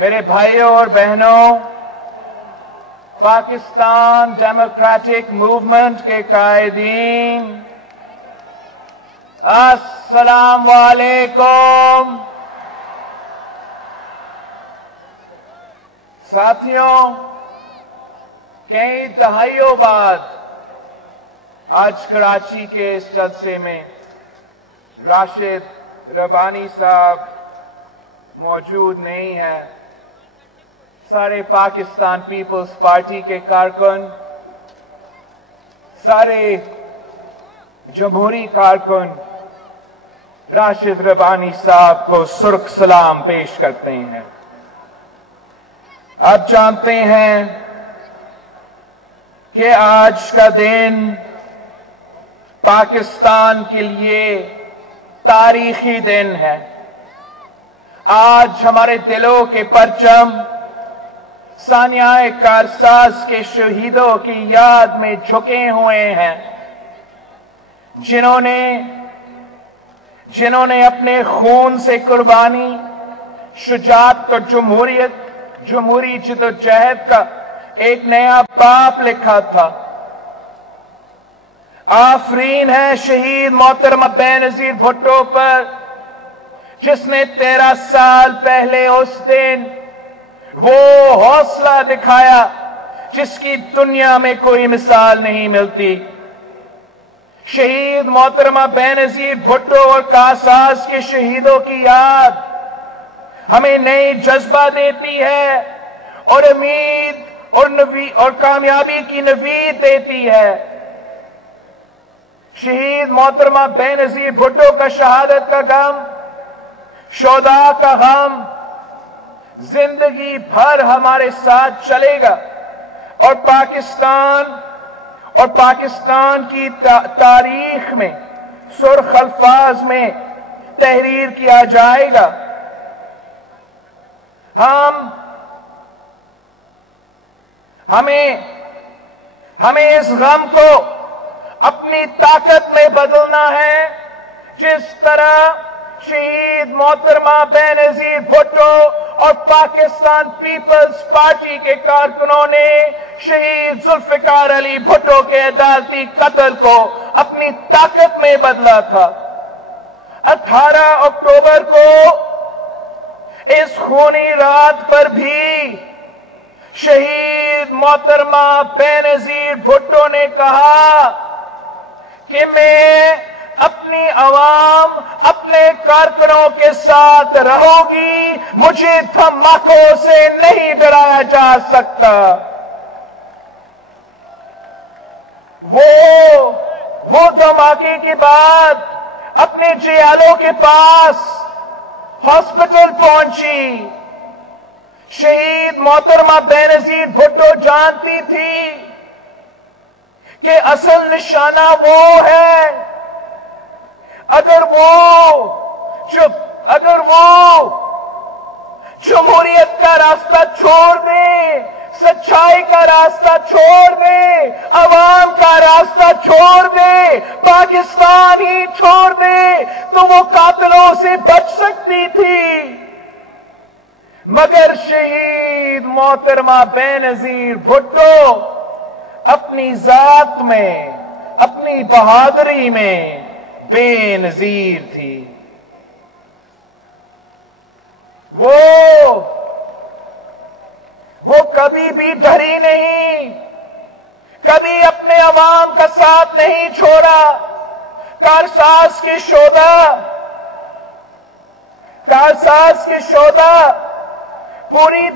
میرے بھائیوں اور بہنوں، پاکستان ڈیموکریٹک موومنٹ کے قائدین، السلام علیکم۔ ساتھیوں، کئی دہائیوں بعد آج کراچی کے اس جلسے میں راشد ربانی صاحب موجود نہیں ہیں۔ سارے پاکستان پیپلز پارٹی کے کارکن، سارے جمہوری کارکن راشد ربانی صاحب کو سرخ سلام پیش کرتے ہیں۔ آپ جانتے ہیں کہ آج کا دن پاکستان کے لیے تاریخی دن ہے۔ آج ہمارے دلوں کے پرچم سانحہ کارساز کے شہیدوں کی یاد میں جھکے ہوئے ہیں، جنہوں نے اپنے خون سے قربانی، شجاعت اور جمہوری جدوجہد کا ایک نیا باب لکھا تھا۔ آفرین ہے شہید محترمہ بینظیر بھٹو پر، جس نے 13 سال پہلے اس دن وہ حوصلہ دکھایا جس کی دنیا میں کوئی مثال نہیں ملتی۔ شہید محترمہ بینظیر بھٹو اور کارساز کے شہیدوں کی یاد ہمیں نئی جذبہ دیتی ہے اور امید اور کامیابی کی نوید دیتی ہے۔ شہید محترمہ بینظیر بھٹو کا شہادت کا غم، شہداء کا غم زندگی بھر ہمارے ساتھ چلے گا، اور پاکستان کی تاریخ میں سرخ الفاظ میں تحریر کیا جائے گا۔ ہمیں اس غم کو اپنی طاقت میں بدلنا ہے، جس طرح شہید محترمہ بینظیر بھٹو اور پاکستان پیپلز پارٹی کے کارکنوں نے شہید ذوالفقار علی بھٹو کے عدالتی قتل کو اپنی طاقت میں بدلا تھا۔ 18 اکتوبر کو اس خونی رات پر بھی شہید محترمہ بینظیر بھٹو نے کہا کہ میں اپنی عوام، اپنے کارکنوں کے ساتھ رہوں گی، مجھے دھماکوں سے نہیں ڈرایا جا سکتا۔ وہ دھماکے کے بعد اپنے جیالوں کے پاس ہاسپٹل پہنچی۔ شہید محترمہ بینظیر بھٹو جانتی تھی کہ اصل نشانہ وہ ہے، اگر وہ جمہوریت کا راستہ چھوڑ دے، سچائی کا راستہ چھوڑ دے، عوام کا راستہ چھوڑ دے، پاکستان ہی چھوڑ دے، تو وہ قاتلوں سے بچ سکتی تھی۔ مگر شہید محترمہ بینظیر بھٹو اپنی ذات میں، اپنی بہادری میں بے نظیر تھی۔ وہ کبھی بھی ڈری نہیں، کبھی اپنے عوام کا ساتھ نہیں چھوڑا۔ کارساز کے شہداء پوری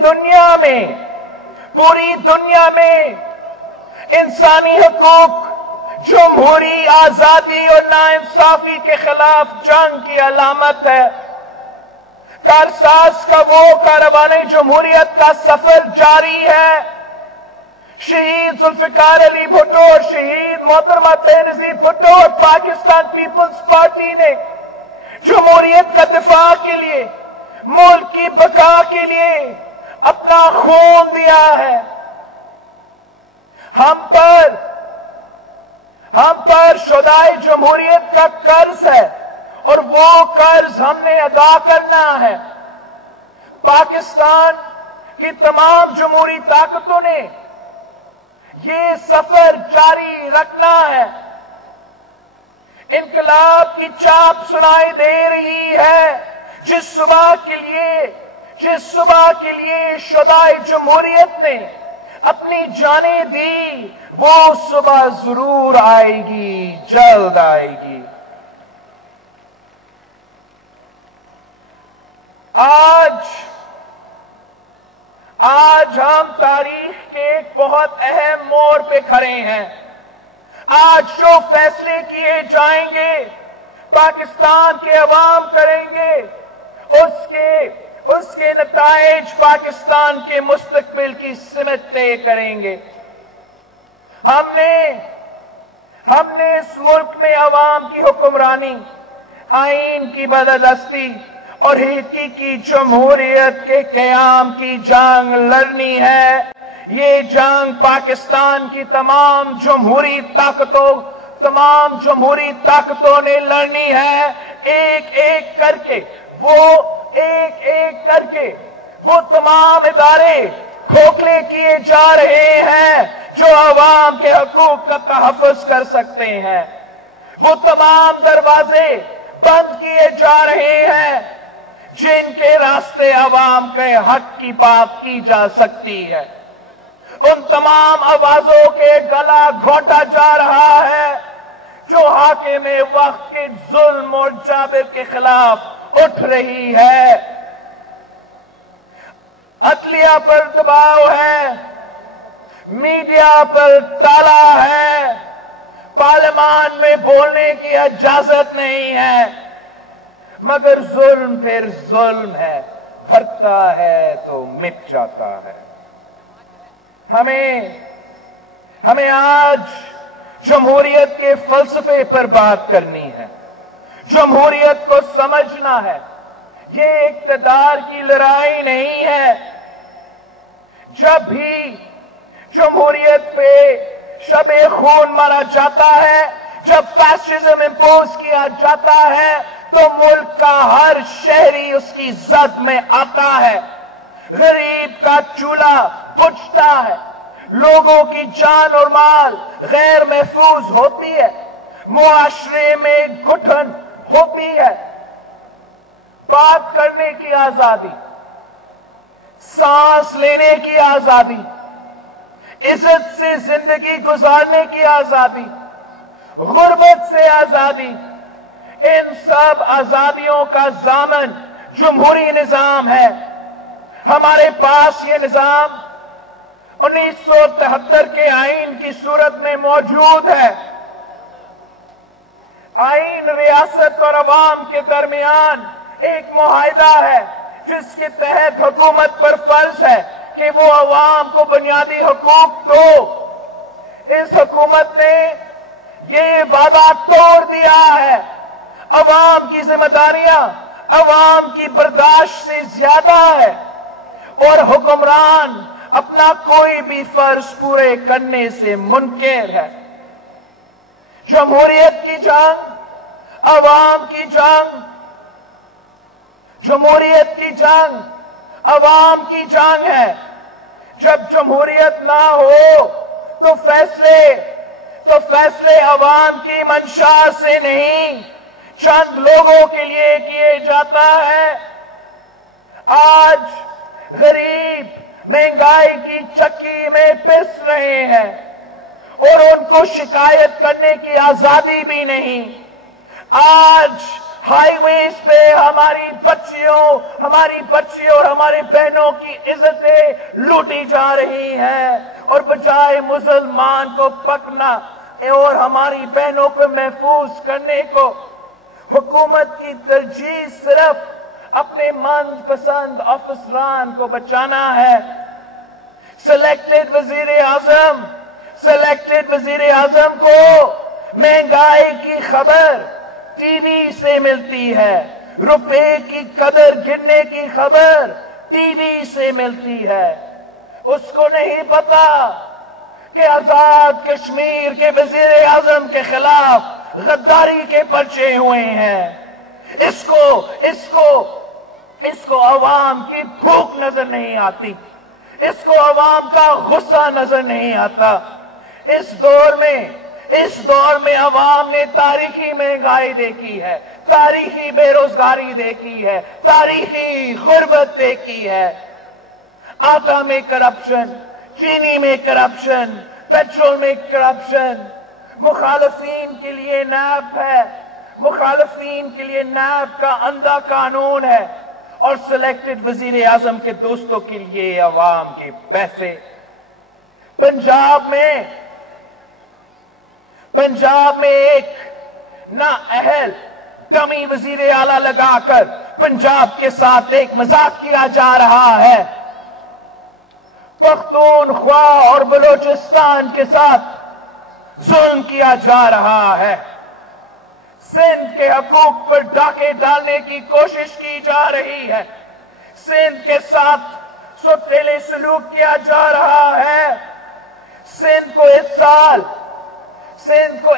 دنیا میں انسانی حقوق، جمہوری آزادی اور ناانصافی کے خلاف جنگ کی علامت ہے۔ کارساز کا وہ کاروان جمہوریت کا سفر جاری ہے۔ شہید ذوالفقار علی بھٹو اور شہید محترمہ بینظیر بھٹو اور پاکستان پیپلز پارٹی نے جمہوریت کا دفاع کے لیے، ملک کی بقا کے لیے اپنا خون دیا ہے۔ ہم پر شہدائے جمہوریت کا قرض ہے، اور وہ قرض ہم نے ادا کرنا ہے۔ پاکستان کہ تمام جمہوری طاقتوں نے یہ سفر جاری رکھنا ہے۔ انقلاب کی چاپ سنائی دے رہی ہے۔ جس صبح کے لیے شہدائے جمہوریت نے اپنی جانیں دی، وہ صبح ضرور آئے گی، جلد آئے گی۔ آج ہم تاریخ کے ایک بہت اہم موڑ پہ کھڑے ہیں۔ آج جو فیصلے کیے جائیں گے پاکستان کے عوام کریں گے، اس کے نتائج پاکستان کے مستقبل کی سمت طے کریں گے۔ ہم نے اس ملک میں عوام کی حکمرانی، آئین کی بالادستی اور حقیقی جمہوریت کے قیام کی جنگ لڑنی ہے۔ یہ جنگ پاکستان کی تمام جمہوری طاقتوں نے لڑنی ہے۔ ایک ایک کر کے وہ تمام ادارے کھوکھلے کیے جا رہے ہیں جو عوام کے حقوق کا تحفظ کر سکتے ہیں۔ وہ تمام دروازے بند کیے جا رہے ہیں جن کے راستے عوام کے حق کی بات کی جا سکتی ہے۔ ان تمام آوازوں کے گلا گھونٹا جا رہا ہے جو حاکم وقت کے ظلم اور جابر کے خلاف اٹھ رہی ہے۔ عدلیہ پر دباؤ ہے، میڈیا پر تالا ہے، پارلیمان میں بولنے کی اجازت نہیں ہے، مگر ظلم پھر ظلم ہے، بھرتا ہے تو مٹ جاتا ہے۔ ہمیں آج جمہوریت کے فلسفے پر بات کرنی ہے۔ جمہوریت کو سمجھنا ہے۔ یہ اقتدار کی لڑائی نہیں ہے۔ جب بھی جمہوریت پہ شب خون مارا جاتا ہے، جب فیشزم امپوز کیا جاتا ہے، تو ملک کا ہر شہری اس کی زد میں آتا ہے۔ غریب کا چولہا بجھتا ہے، لوگوں کی جان اور مال غیر محفوظ ہوتی ہے، معاشرے میں گٹھن ہوتی ہے۔ بات کرنے کی آزادی، سانس لینے کی آزادی، عزت سے زندگی گزارنے کی آزادی، غربت سے آزادی، ان سب آزادیوں کا ضامن جمہوری نظام ہے۔ ہمارے پاس یہ نظام 1973 کے آئین کی صورت میں موجود ہے۔ آئین ریاست اور عوام کے درمیان ایک معاہدہ ہے جس کے تحت حکومت پر فرض ہے کہ وہ عوام کو بنیادی حقوق دو۔ اس حکومت نے یہ وعدہ توڑ دیا ہے۔ عوام کی ذمہ داریاں عوام کی برداشت سے زیادہ ہے اور حکمران اپنا کوئی بھی فرض پورے کرنے سے منکر ہے۔ جمہوریت کی جنگ، عوام کی جنگ، جمہوریت کی جنگ عوام کی جنگ ہے۔ جب جمہوریت نہ ہو تو فیصلے عوام کی منشا سے نہیں، چند لوگوں کے لیے کیے جاتا ہے۔ آج غریب مہنگائی کی چکی میں پس رہے ہیں اور ان کو شکایت کرنے کی آزادی بھی نہیں۔ آج ہائی ویز پہ ہماری بچیوں اور ہمارے بہنوں کی عزتیں لوٹی جا رہی ہیں، اور بجائے مسلمان کو پکڑنا اور ہماری بہنوں کو محفوظ کرنے کو، حکومت کی ترجیح صرف اپنے من پسند افسران کو بچانا ہے۔ سلیکٹڈ وزیر اعظم کو مہنگائی کی خبر ٹی وی سے ملتی ہے، روپے کی قدر گرنے کی خبر ٹی وی سے ملتی ہے۔ اس کو نہیں پتا کہ آزاد کشمیر کے وزیر اعظم کے خلاف غداری کے پرچے ہوئے ہیں۔ اس کو عوام کی بھوک نظر نہیں آتی، اس کو عوام کا غصہ نظر نہیں آتا۔ اس دور میں عوام نے تاریخی مہنگائی دیکھی ہے، تاریخی بے روزگاری دیکھی ہے، تاریخی غربت دیکھی ہے۔ آٹا میں کرپشن، چینی میں کرپشن، پیٹرول میں کرپشن۔ مخالفین کے لیے نیب ہے، مخالفین کے لیے نیب کا اندھا قانون ہے، اور سلیکٹڈ وزیر اعظم کے دوستوں کے لیے عوام کے پیسے۔ پنجاب میں ایک نااہل ڈمی وزیر اعلیٰ لگا کر پنجاب کے ساتھ ایک مذاق کیا جا رہا ہے۔ پختونخوا اور بلوچستان کے ساتھ ظلم کیا جا رہا ہے۔ سندھ کے حقوق پر ڈاکے ڈالنے کی کوشش کی جا رہی ہے۔ سندھ کے ساتھ سوتیلے سلوک کیا جا رہا ہے۔ سندھ کو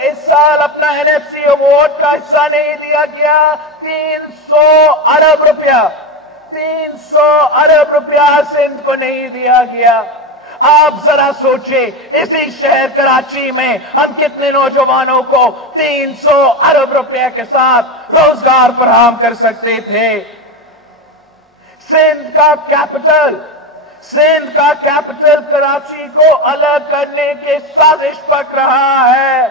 اس سال اپنا NFC ایوارڈ کا حصہ نہیں دیا گیا۔ 300 ارب روپیہ سندھ کو نہیں دیا گیا۔ آپ ذرا سوچیں، اسی شہر کراچی میں ہم کتنے نوجوانوں کو 300 ارب روپے کے ساتھ روزگار فراہم کر سکتے تھے۔ سندھ کا کیپٹل کراچی کو الگ کرنے کی سازش پک رہا ہے۔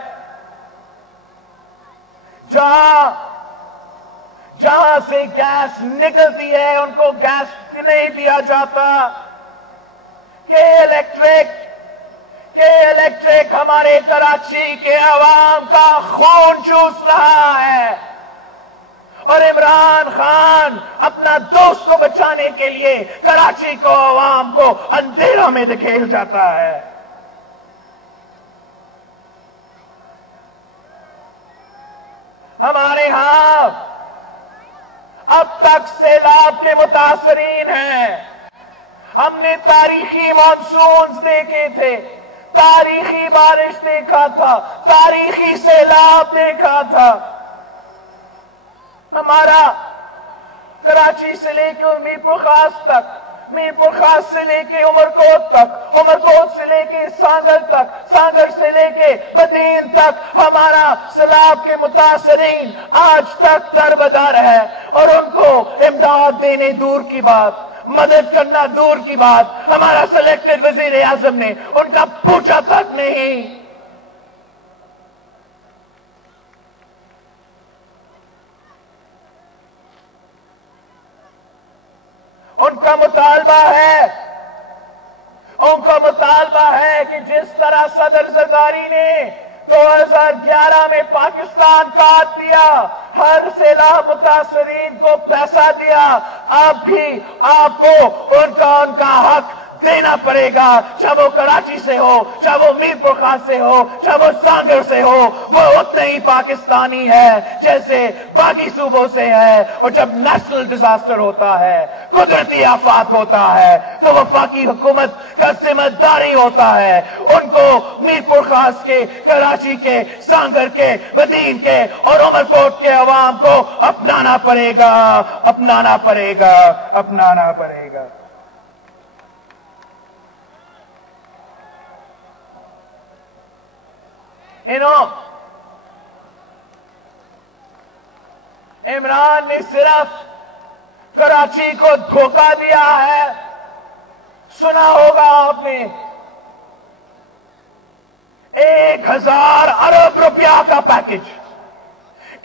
جہاں سے گیس نکلتی ہے ان کو گیس نہیں دیا جاتا۔ کہ الیکٹرک ہمارے کراچی کے عوام کا خون چوس رہا ہے، اور عمران خان اپنا دوست کو بچانے کے لیے کراچی کو عوام کو اندھیروں میں دھکیل جاتا ہے۔ ہمارے ہاں اب تک سیلاب کے متاثرین ہیں۔ ہم نے تاریخی مانسونز دیکھے تھے، تاریخی بارش دیکھا تھا، تاریخی سیلاب دیکھا تھا۔ ہمارا کراچی سے لے کے میرپور خاص تک، میرپور خاص سے لے کے عمرکوٹ تک، عمرکوٹ سے لے کے سانگر تک، سانگر سے لے کے بدین تک ہمارا سیلاب کے متاثرین آج تک دربدر ہے، اور ان کو امداد دینے دور کی بات، مدد کرنا دور کی بات، ہمارا سلیکٹڈ وزیر اعظم نے ان کا پوچھا تک نہیں۔ ان کا مطالبہ ہے کہ جس طرح صدر زرداری نے 2011 میں پاکستان کاٹ دیا، ہر سیلاب متاثرین کو پیسہ دیا، اب بھی آپ کو ان کا حق دینا پڑے گا، چاہے وہ کراچی سے ہو، چاہے وہ میرپور خاص سے ہو، چاہے وہ سانگر سے ہو، وہ اتنے ہی پاکستانی ہے جیسے باقی صوبوں سے ہے۔ اور جب نیشنل ڈیزاسٹر ہوتا ہے، قدرتی آفات ہوتا ہے، تو وفاقی حکومت کا ذمہ داری ہوتا ہے ان کو میرپور خاص کے، کراچی کے، سانگر کے، بدین کے اور عمرکوٹ کے عوام کو اپنانا پڑے گا، اپنانا پڑے گا، اپنانا پڑے گا۔ عمران نے صرف کراچی کو دھوکہ دیا ہے۔ سنا ہوگا آپ نے 1000 ارب روپیہ کا پیکج،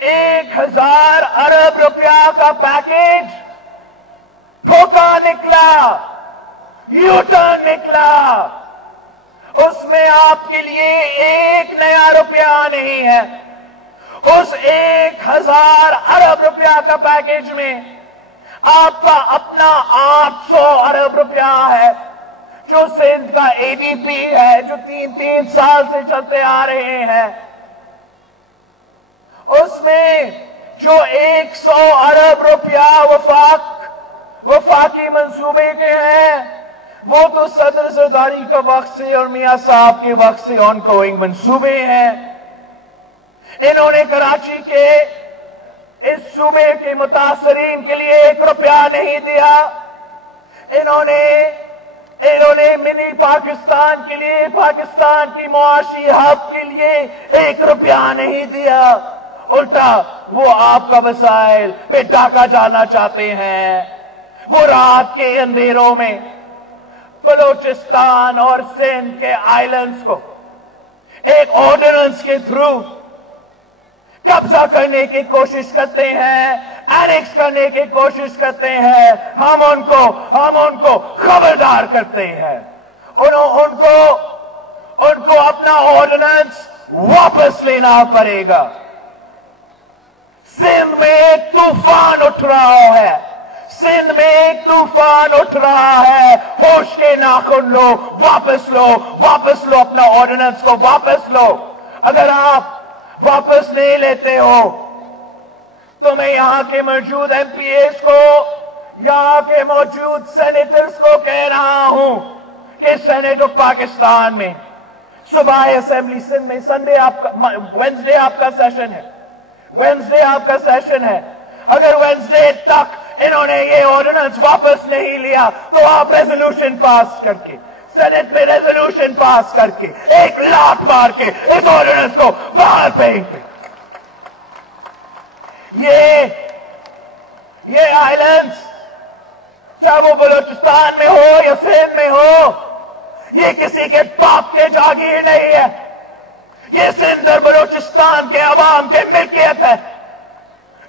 1000 ارب روپیہ کا پیکج دھوکہ نکلا، یو ٹرن نکلا۔ اس میں آپ کے لیے ایک نیا روپیہ نہیں ہے۔ اس 1000 ارب روپیہ کا پیکج میں آپ کا اپنا 800 ارب روپیہ ہے، جو سندھ کا ADP ہے، جو 3 سال سے چلتے آ رہے ہیں۔ اس میں جو 100 ارب روپیہ وفاقی منصوبے کے ہیں، وہ تو صدر زرداری کا وقت سے اور میاں صاحب کے وقت سے آن گوئنگ منصوبے ہیں۔ انہوں نے کراچی کے اس صوبے کے متاثرین کے لیے 1 روپیہ نہیں دیا۔ انہوں نے انہوں نے منی پاکستان کے لیے، پاکستان کی معاشی ہب کے لیے 1 روپیہ نہیں دیا، الٹا وہ آپ کا وسائل پہ ڈاکہ جانا چاہتے ہیں۔ وہ رات کے اندھیروں میں بلوچستان اور سندھ کے آئلینڈز کو ایک آرڈیننس کے تھرو قبضہ کرنے کی کوشش کرتے ہیں، اینیکس کرنے کی کوشش کرتے ہیں۔ ہم ان کو خبردار کرتے ہیں، ان کو اپنا آرڈیننس واپس لینا پڑے گا۔ سندھ میں ایک طوفان اٹھ رہا ہے، سندھ میں ایک طوفان اٹھ رہا ہے۔ ہوش کے ناخن لو، واپس لو اپنا آرڈیننس کو واپس لو۔ اگر آپ واپس نہیں لیتے ہو تو میں یہاں کے موجود ایم پی ایز کو، یہاں کے موجود سینیٹرز کو کہہ رہا ہوں کہ سینیٹ آف پاکستان میں صبح اسمبلی سندھ میں وینسڈے آپ کا سیشن ہے، وینسڈے آپ کا سیشن ہے۔ اگر وینسڈے تک انہوں نے یہ آرڈیننس واپس نہیں لیا تو آپ ریزولوشن پاس کر کے، سینٹ میں ریزولوشن پاس کر کے، 1 لاکھ مار کے اس آرڈیننس کو باہر پھینک دیں۔ یہ آئلینڈز چاہے وہ بلوچستان میں ہو یا سندھ میں ہو، یہ کسی کے باپ کے جاگیر نہیں ہے، یہ سندھ اور بلوچستان کے عوام کے ملکیت ہے۔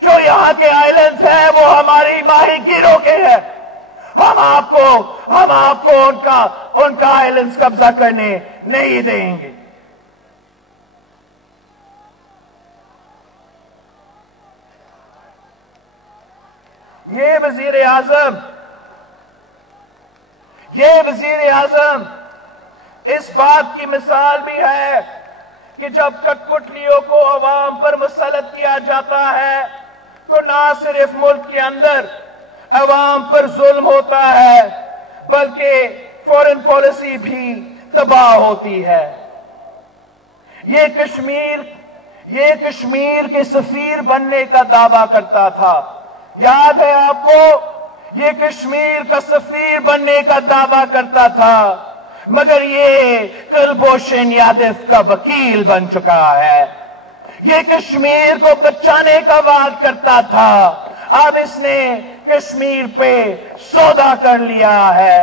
جو یہاں کے آئلینڈز ہیں وہ ہماری ماہی گیروں کے ہیں۔ ہم آپ کو ان کا آئلینڈز قبضہ کرنے نہیں دیں گے۔ یہ وزیر اعظم اس بات کی مثال بھی ہے کہ جب کٹ پتلیوں کو عوام پر مسلط کیا جاتا ہے تو نہ صرف ملک کے اندر عوام پر ظلم ہوتا ہے بلکہ فورن پالیسی بھی تباہ ہوتی ہے۔ یہ کشمیر کے سفیر بننے کا دعویٰ کرتا تھا، یاد ہے آپ کو؟ یہ کشمیر کا سفیر بننے کا دعویٰ کرتا تھا، مگر یہ کلبھوشن یادو کا وکیل بن چکا ہے۔ یہ کشمیر کو بچانے کا وعدہ کرتا تھا، اب اس نے کشمیر پہ سودا کر لیا ہے۔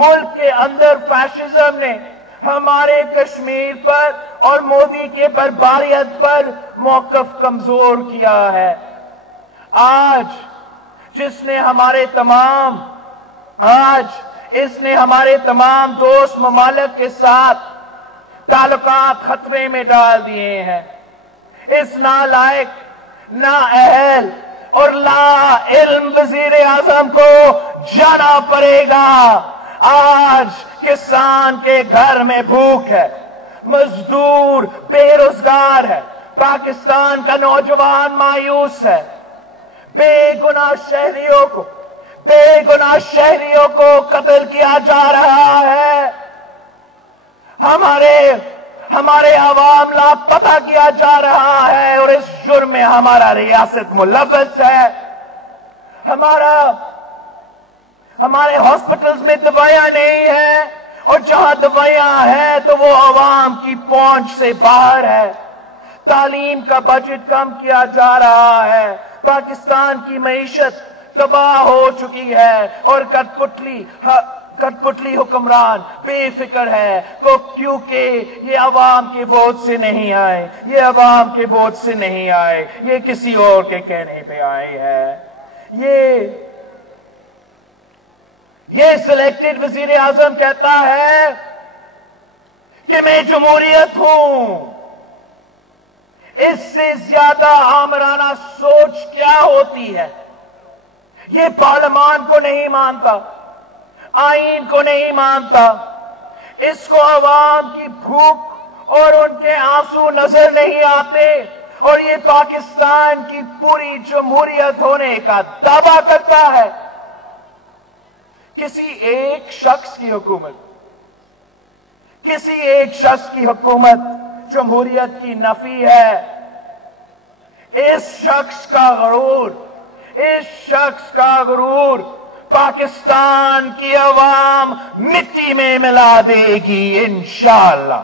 ملک کے اندر فیشزم نے ہمارے کشمیر پر اور مودی کے بربریت پر موقف کمزور کیا ہے۔ آج اس نے ہمارے تمام دوست ممالک کے ساتھ تعلقات خطرے میں ڈال دیے ہیں۔ اس نالائق، نااہل اور لا علم وزیر اعظم کو جانا پڑے گا۔ آج کسان کے گھر میں بھوک ہے، مزدور بے روزگار ہے، پاکستان کا نوجوان مایوس ہے، بے گناہ شہریوں کو قتل کیا جا رہا ہے، ہمارے عوام لاپتہ کیا جا رہا ہے اور اس جرم میں ہمارا ریاست ملوث ہے۔ ہمارے ہاسپٹلز میں دوائیاں نہیں ہیں، اور جہاں دوائیاں ہیں تو وہ عوام کی پہنچ سے باہر ہے۔ تعلیم کا بجٹ کم کیا جا رہا ہے، پاکستان کی معیشت تباہ ہو چکی ہے اور کٹ پتلی حکمران بے فکر ہے کیونکہ یہ عوام کے ووٹ سے نہیں آئے، یہ کسی اور کے کہنے پہ آئے ہیں۔ یہ سلیکٹڈ وزیر اعظم کہتا ہے کہ میں جمہوریت ہوں۔ اس سے زیادہ آمرانہ سوچ کیا ہوتی ہے؟ یہ پارلیمان کو نہیں مانتا، آئین کو نہیں مانتا، اس کو عوام کی بھوک اور ان کے آنسو نظر نہیں آتے، اور یہ پاکستان کی پوری جمہوریت ہونے کا دعویٰ کرتا ہے۔ کسی ایک شخص کی حکومت جمہوریت کی نفی ہے۔ اس شخص کا غرور پاکستان کی عوام مٹی میں ملا دے گی انشاءاللہ۔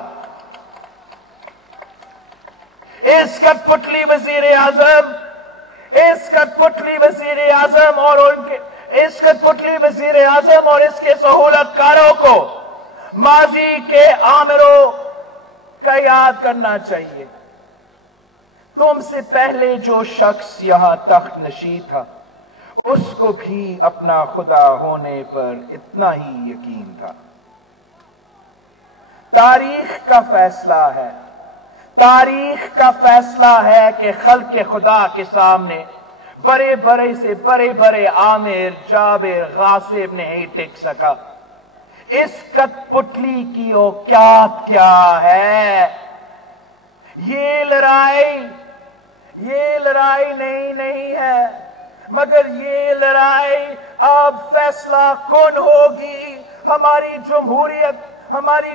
اس کٹپٹلی وزیر اعظم اور اس کے سہولت کاروں کو ماضی کے آمروں کا یاد کرنا چاہیے۔ تم سے پہلے جو شخص یہاں تخت نشین تھا اس کو بھی اپنا خدا ہونے پر اتنا ہی یقین تھا۔ تاریخ کا فیصلہ ہے کہ خلق خدا کے سامنے بڑے بڑے عامر جابر غاصب نہیں ٹک سکا۔ اس کٹپٹلی کی اوقات کیا ہے؟ یہ لڑائی نہیں ہے، مگر یہ لڑائی اب فیصلہ کن ہوگی۔ ہماری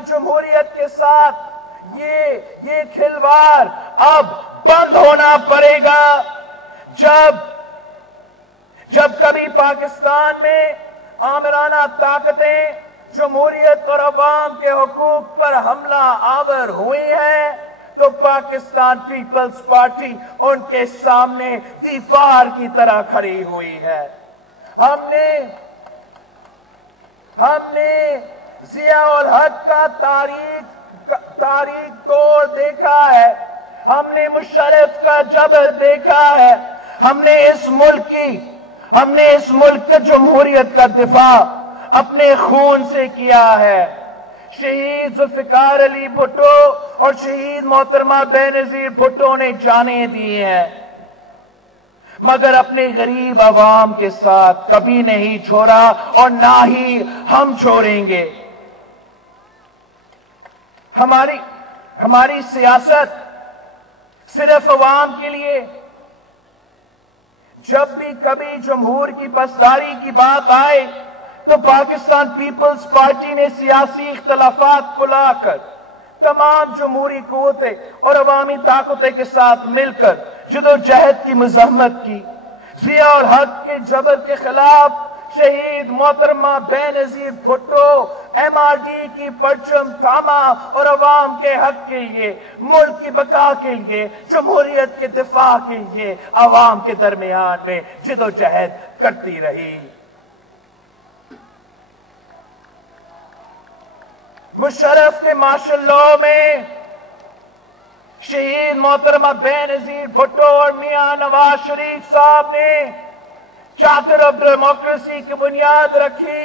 جمہوریت کے ساتھ یہ کھلواڑ اب بند ہونا پڑے گا۔ جب کبھی پاکستان میں آمرانہ طاقتیں جمہوریت اور عوام کے حقوق پر حملہ آور ہوئی ہیں تو پاکستان پیپلز پارٹی ان کے سامنے دیوار کی طرح کھڑی ہوئی ہے۔ ہم نے ضیاء الحق کا تاریخ توڑ دیکھا ہے، ہم نے مشرف کا جبر دیکھا ہے، ہم نے اس ملک کی جمہوریت کا دفاع اپنے خون سے کیا ہے۔ شہید ذوالفقار علی بھٹو اور شہید محترمہ بے نظیر بھٹو نے جانیں دی ہیں، مگر اپنے غریب عوام کے ساتھ کبھی نہیں چھوڑا اور نہ ہی ہم چھوڑیں گے۔ ہماری سیاست صرف عوام کے لیے۔ جب بھی کبھی جمہور کی پاسداری کی بات آئے تو پاکستان پیپلز پارٹی نے سیاسی اختلافات بھلا کر تمام جمہوری قوتیں اور عوامی طاقتیں کے ساتھ مل کر جدوجہد کی مزاحمت کی۔ ضیاء الحق کے جبر کے خلاف شہید محترمہ بے نظیر بھٹو MRD کی پرچم تھاما اور عوام کے حق کے لیے، ملک کی بقا کے لیے، جمہوریت کے دفاع کے لیے عوام کے درمیان میں جدوجہد کرتی رہی۔ مشرف کے مارشل لاء میں شہید محترمہ بے نظیر بھٹو اور میاں نواز شریف صاحب نے چارٹر آف ڈیموکریسی کی بنیاد رکھی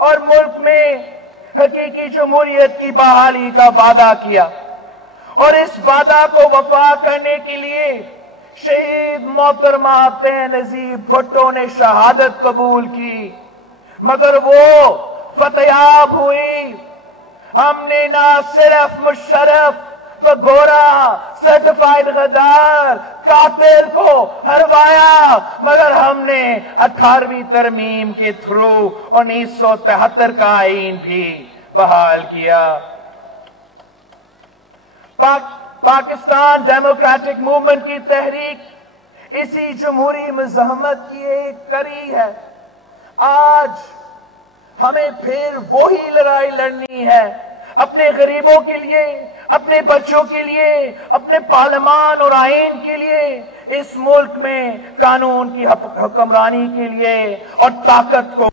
اور ملک میں حقیقی جمہوریت کی بحالی کا وعدہ کیا، اور اس وعدہ کو وفا کرنے کے لیے شہید محترمہ بے نظیر بھٹو نے شہادت قبول کی، مگر وہ فتحیاب ہوئی۔ ہم نے نہ صرف مشرف گورا سرٹیفائیڈ غدار قاتل کو ہروایا، مگر ہم نے 18ویں ترمیم کے تھرو 1973 کا آئین بھی بحال کیا۔ پاکستان ڈیموکریٹک موومنٹ کی تحریک اسی جمہوری مزاحمت کی ایک کڑی ہے۔ آج ہمیں پھر وہی لڑائی لڑنی ہے، اپنے غریبوں کے لیے، اپنے بچوں کے لیے، اپنے پارلیمان اور آئین کے لیے، اس ملک میں قانون کی حکمرانی کے لیے اور طاقت کو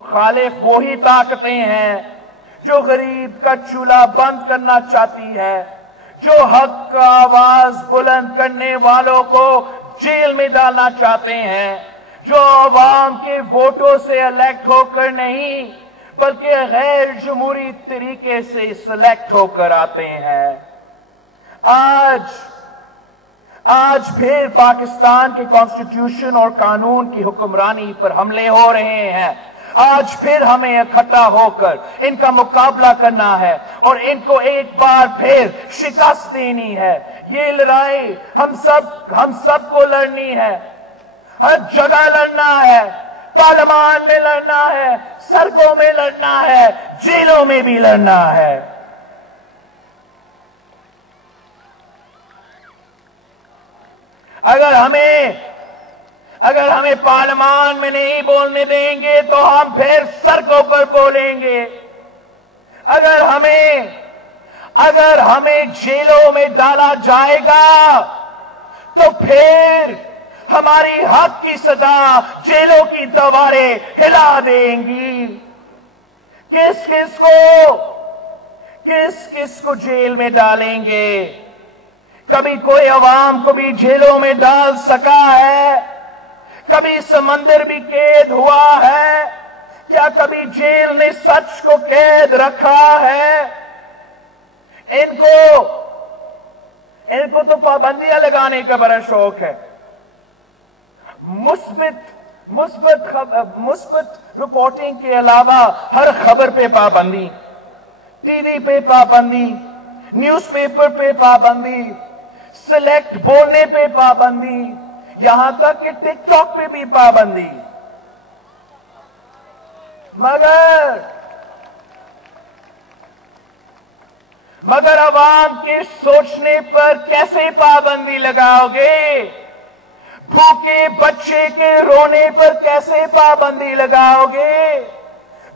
خالف وہی طاقتیں ہیں جو غریب کا چولہا بند کرنا چاہتی ہے، جو حق کا آواز بلند کرنے والوں کو جیل میں ڈالنا چاہتے ہیں، جو عوام کے ووٹوں سے الیکٹ ہو کر نہیں بلکہ غیر جمہوری طریقے سے سلیکٹ ہو کر آتے ہیں۔ آج پھر پاکستان کے کانسٹیٹیوشن اور قانون کی حکمرانی پر حملے ہو رہے ہیں۔ آج پھر ہمیں اکٹھا ہو کر ان کا مقابلہ کرنا ہے اور ان کو ایک بار پھر شکست دینی ہے۔ یہ لڑائی ہم سب کو لڑنی ہے، ہر جگہ لڑنا ہے، پارلیمان میں لڑنا ہے، سڑکوں میں لڑنا ہے، جیلوں میں بھی لڑنا ہے۔ اگر ہمیں پارلیمان میں نہیں بولنے دیں گے تو ہم پھر سڑکوں پر بولیں گے۔ اگر ہمیں جیلوں میں ڈالا جائے گا تو پھر ہماری حق کی سزا جیلوں کی دیواریں ہلا دیں گی۔ کس کس کو جیل میں ڈالیں گے؟ کبھی کوئی عوام کو بھی جیلوں میں ڈال سکا ہے؟ کبھی سمندر بھی قید ہوا ہے؟ کیا کبھی جیل نے سچ کو قید رکھا ہے؟ ان کو تو پابندیاں لگانے کا بڑا شوق ہے۔ مثبت رپورٹنگ کے علاوہ ہر خبر پہ پابندی، ٹی وی پہ پابندی، نیوز پیپر پہ پابندی، سلیکٹ بولنے پہ پابندی، یہاں تک کہ ٹک ٹاک پہ بھی پابندی۔ مگر عوام کے سوچنے پر کیسے پابندی لگاؤ گے؟ بھوکے بچے کے رونے پر کیسے پابندی لگاؤ گے؟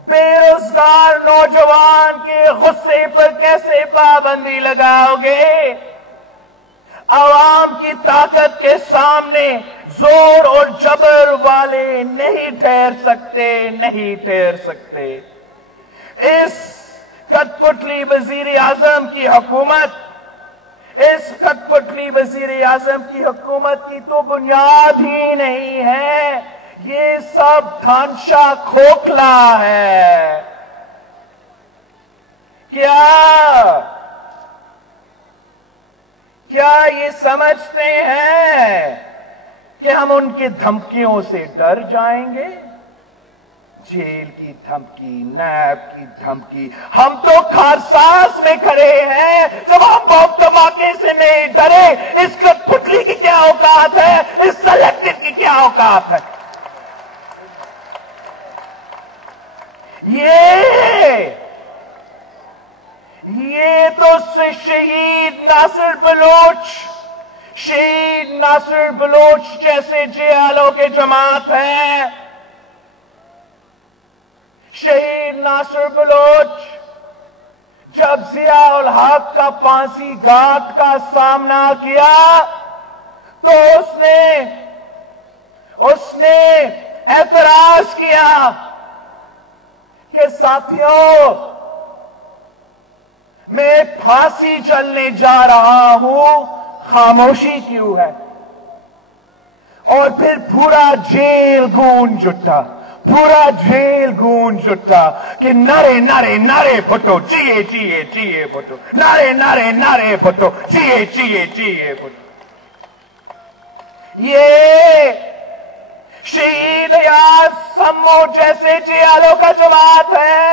بے روزگار نوجوان کے غصے پر کیسے پابندی لگاؤ گے؟ عوام کی طاقت کے سامنے زور اور جبر والے نہیں ٹھہر سکتے۔ اس کٹ پتلی وزیر اعظم کی حکومت کی تو بنیاد ہی نہیں ہے، یہ سب ڈھانچہ کھوکھلا ہے۔ کیا یہ سمجھتے ہیں کہ ہم ان کی دھمکیوں سے ڈر جائیں گے؟ جیل کی دھمکی، نیب کی دھمکی، ہم تو کارساز میں کھڑے ہیں، جب ہم بم دھماکے سے نہیں ڈرے، اس کٹ پتلی کی کیا اوقات ہے؟ اس سلیکٹڈ کی کیا اوقات ہے؟ یہ تو شہید ناصر بلوچ جیسے جیالوں کے جماعت ہیں۔ شہید ناصر بلوچ جب ضیاء الحق کا پھانسی گھاٹ کا سامنا کیا تو اس نے اعتراض کیا کہ ساتھیوں، میں پھانسی چلنے جا رہا ہوں، خاموشی کیوں ہے؟ اور پھر پورا جیل گونج اٹھا کہ نعرے پھٹو، جیے پھٹو، نعرے پھٹو، جیے پھٹو۔ یہ شہید یاد سمو جیسے جیالوں کا جماعت ہے،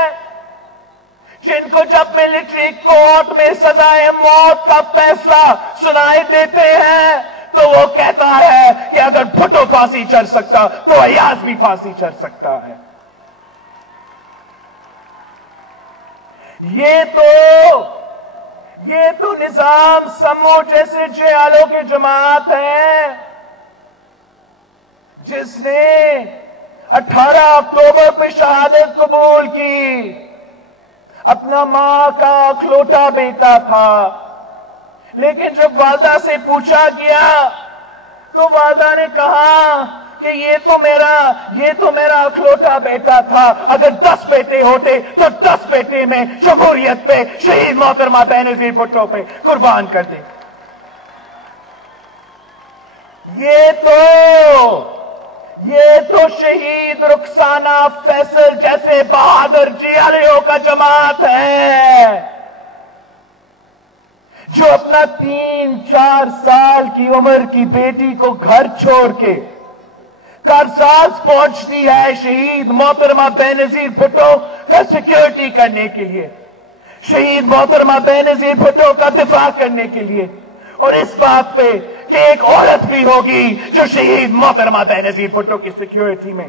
جن کو جب ملٹری کورٹ میں سزائے موت کا فیصلہ سنائی دیتے ہیں تو وہ کہتا ہے کہ اگر بھٹو پھانسی چڑھ سکتا تو ایاز بھی پھانسی چڑھ سکتا ہے۔ یہ تو نظام سمو جیسے جیالوں کی جماعت ہے جس نے 18 اکتوبر پہ شہادت قبول کی، اپنا ماں کا اکلوٹا بیٹا تھا، لیکن جب والدہ سے پوچھا گیا تو والدہ نے کہا کہ یہ تو میرا اکلوٹا بیٹا تھا، اگر 10 بیٹے ہوتے تو 10 بیٹے میں جمہوریت پہ، شہید محترمہ بینظیر بھٹو پہ قربان کر دے۔ یہ تو شہید رخسانہ فیصل جیسے بہادر جیالیوں کا جماعت ہے جو اپنا 3-4 سال کی عمر کی بیٹی کو گھر چھوڑ کے کارساز پہنچتی ہے شہید محترمہ بینظیر بھٹو کا سیکیورٹی کرنے کے لیے، شہید محترمہ بینظیر بھٹو کا دفاع کرنے کے لیے، اور اس بات پہ کہ ایک عورت بھی ہوگی جو شہید محترمہ بینظیر بھٹو کی سیکیورٹی میں